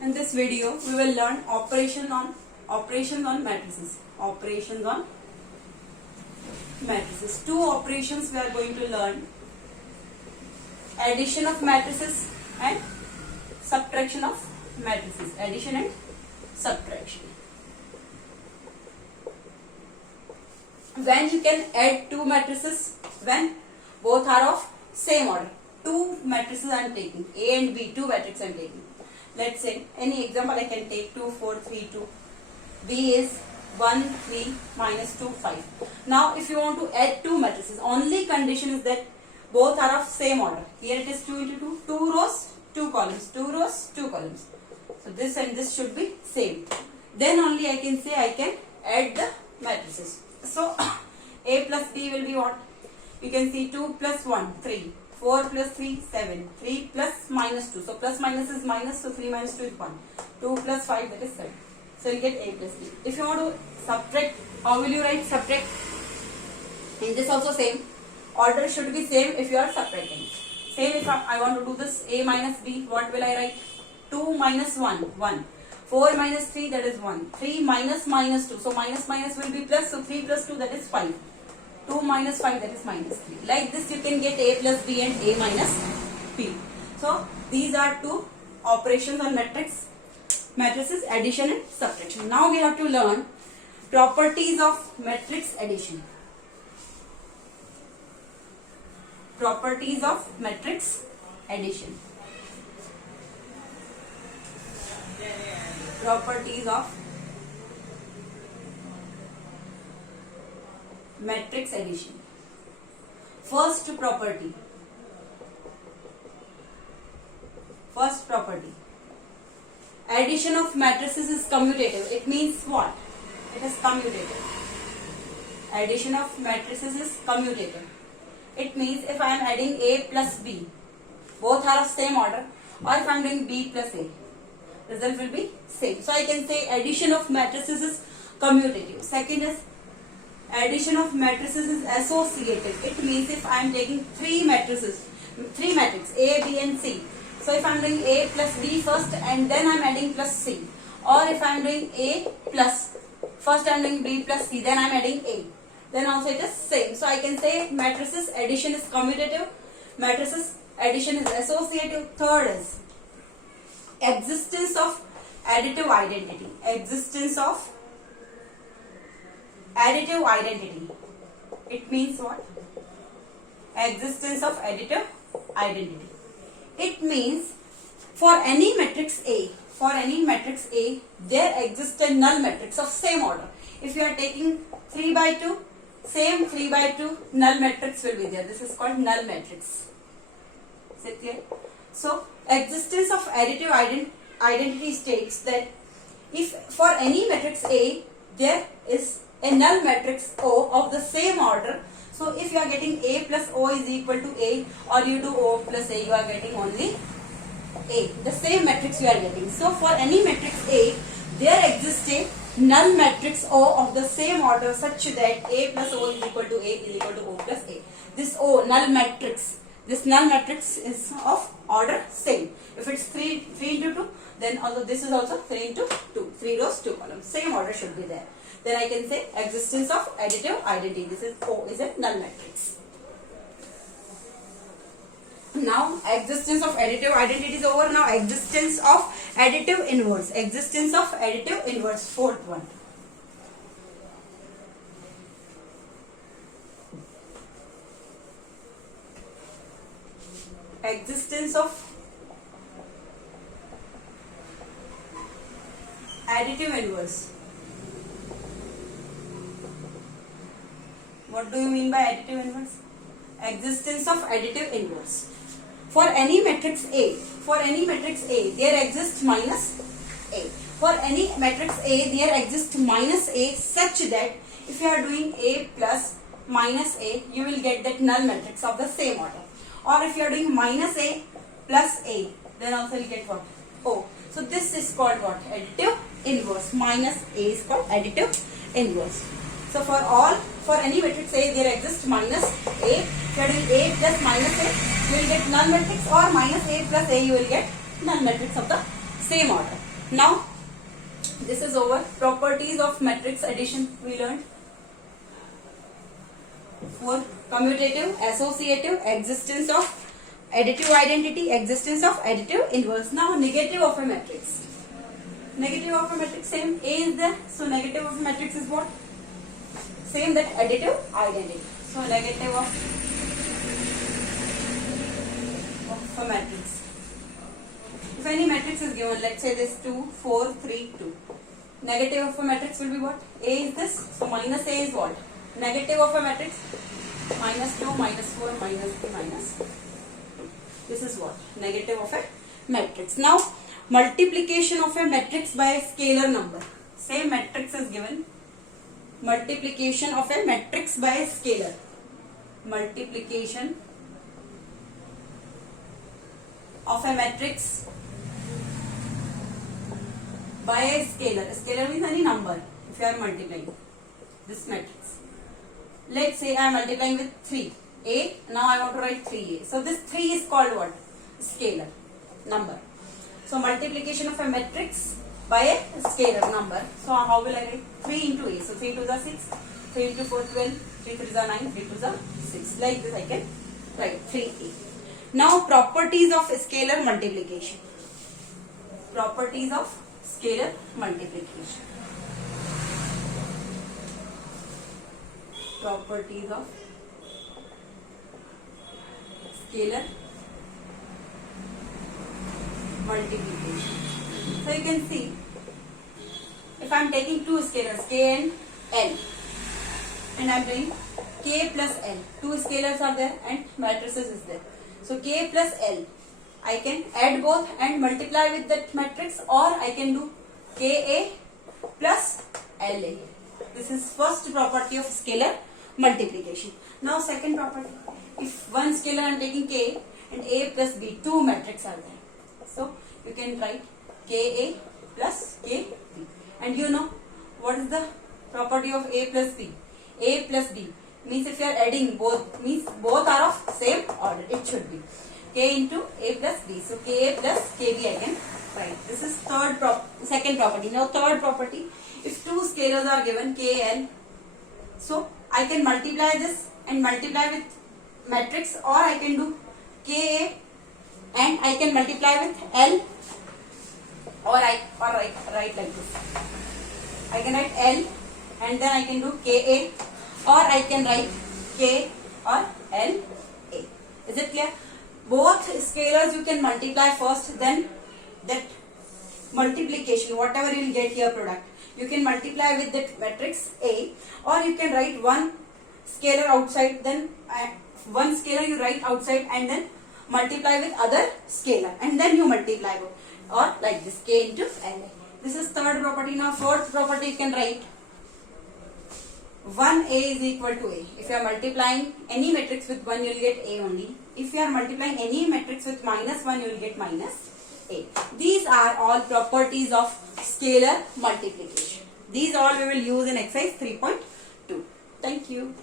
In this video, we will learn operations on matrices. Operations on matrices. Two operations we are going to learn: addition of matrices and subtraction of matrices. Addition and subtraction. When you can add two matrices? When both are of same order. Two matrices I am taking, A and B. Two matrices I am taking. Let's say any example I can take 2, 4, 3, 2. B is 1, 3, minus 2, 5. Now if you want to add two matrices, only condition is that both are of same order. Here it is 2 into 2. 2 rows, 2 columns. 2 rows, 2 columns. So this and this should be same. Then only I can say I can add the matrices. So A plus B will be what? You can see 2 plus 1, 3. 4 plus 3, 7. 3 plus minus 2. So plus minus is minus, so 3 minus 2 is 1. 2 plus 5, that is 7. So you get A plus B. If you want to subtract, how will you write subtract? In this also same. Order should be same if you are subtracting. Same if I want to do this A minus B, what will I write? 2 minus 1, 1. 4 minus 3, that is 1. 3 minus minus 2. So minus minus will be plus, so 3 plus 2, that is 5. 2 minus 5, that is minus 3. Like this you can get A plus B and A minus B. So these are two operations on matrices, addition and subtraction. Now we have to learn properties of matrix addition. Properties of matrix addition. Properties of matrix addition. First property. Addition of matrices is commutative. It means what? It is commutative. Addition of matrices is commutative. It means if I am adding A plus B, both are of same order, or if I am doing B plus A, result will be same. So I can say addition of matrices is commutative. Second is addition of matrices is associative. It means if I am taking three matrices A, B and C. So if I am doing A plus B first and then I am adding plus C. Or if I am doing A plus, first I am doing B plus C, then I am adding A. Then also it is same. So I can say matrices addition is commutative, matrices addition is associative. Third is existence of additive identity. Existence of additive identity. It means what? Existence of additive identity. It means for any matrix A, there exists a null matrix of same order. If you are taking 3 by 2, same 3 by 2 null matrix will be there. This is called null matrix. Is it clear? So existence of additive identity states that if for any matrix A, there is a null matrix O of the same order. So if you are getting A plus O is equal to A, or you do O plus A, you are getting only A. The same matrix you are getting. So for any matrix A, there exists a null matrix O of the same order such that A plus O is equal to A is equal to O plus A. This O null matrix, this null matrix is of order same. If it's 3 into 2, then also this is also 3 into 2. 3 rows, 2 columns. Same order should be there. Then I can say existence of additive identity. This is O is a null matrix. Now existence of additive identity is over. Now existence of additive inverse. Existence of additive inverse. Fourth one. Existence of additive inverse. What do you mean by additive inverse? Existence of additive inverse. For any matrix A, there exists minus A. For any matrix A, there exists minus A such that if you are doing A plus minus A, you will get that null matrix of the same order. Or if you are doing minus A plus A, then also you get what? O. So this is called what? Additive inverse. Minus A is called additive inverse. So for any matrix A, there exists minus A. If you are doing A plus minus A, you will get null matrix, or minus A plus A, you will get null matrix of the same order. Now this is over. Properties of matrix addition we learned. For commutative, associative, existence of additive identity, existence of additive inverse. Now negative of a matrix. Negative of a matrix, same. A is there, so negative of a matrix is what? Same that additive identity. So negative of a matrix. If any matrix is given, let's say this 2, 4, 3, 2. Negative of a matrix will be what? A is this, so minus A is what? Negative of a matrix, minus 2, minus 4, minus 3, minus 2. This is what? Negative of a matrix. Now, multiplication of a matrix by a scalar number. Same matrix is given. Multiplication of a matrix by a scalar. Multiplication of a matrix by a scalar. A scalar means any number if you are multiplying this matrix. Let's say I am multiplying with 3. A, now I want to write 3A. So this 3 is called what? Scalar number. So multiplication of a matrix by a scalar number. So how will I write? 3 into A. So 3 to the 6, 3 into 4, 12, 3 to the 9, 3 to the 6. Like this I can write 3A. Now properties of scalar multiplication. Properties of scalar multiplication. Properties of scalar multiplication. So you can see, if I am taking two scalars k and l, and I am doing k plus l, two scalars are there and matrices is there. So k plus l, I can add both and multiply with that matrix, or I can do ka plus la. This is first property of scalar multiplication. Now second property, if one scalar I am taking k and a plus b, two matrices are there. So you can write ka plus kb. And you know what is the property of a plus b? A plus b means if you are adding both, means both are of same order. It should be k into a plus b. So ka plus kb I can write. This is second property. Now third property, if two scalars are given kl, so I can multiply this and multiply with matrix, or I can do ka and I can multiply with l, or write like this. I can write l and then I can do ka, or I can write k or l a. Is it clear? Both scalars you can multiply first, then that multiplication, whatever you will get here product, you can multiply with that matrix A, or you can write one scalar outside, then one scalar you write outside and then multiply with other scalar, and then you multiply both, or like this k into la. This is third property. Now fourth property, you can write 1a is equal to a. If you are multiplying any matrix with 1, you will get a only. If you are multiplying any matrix with minus 1, you will get minus a. These are all properties of scalar multiplication. These all we will use in exercise 3.2. Thank you.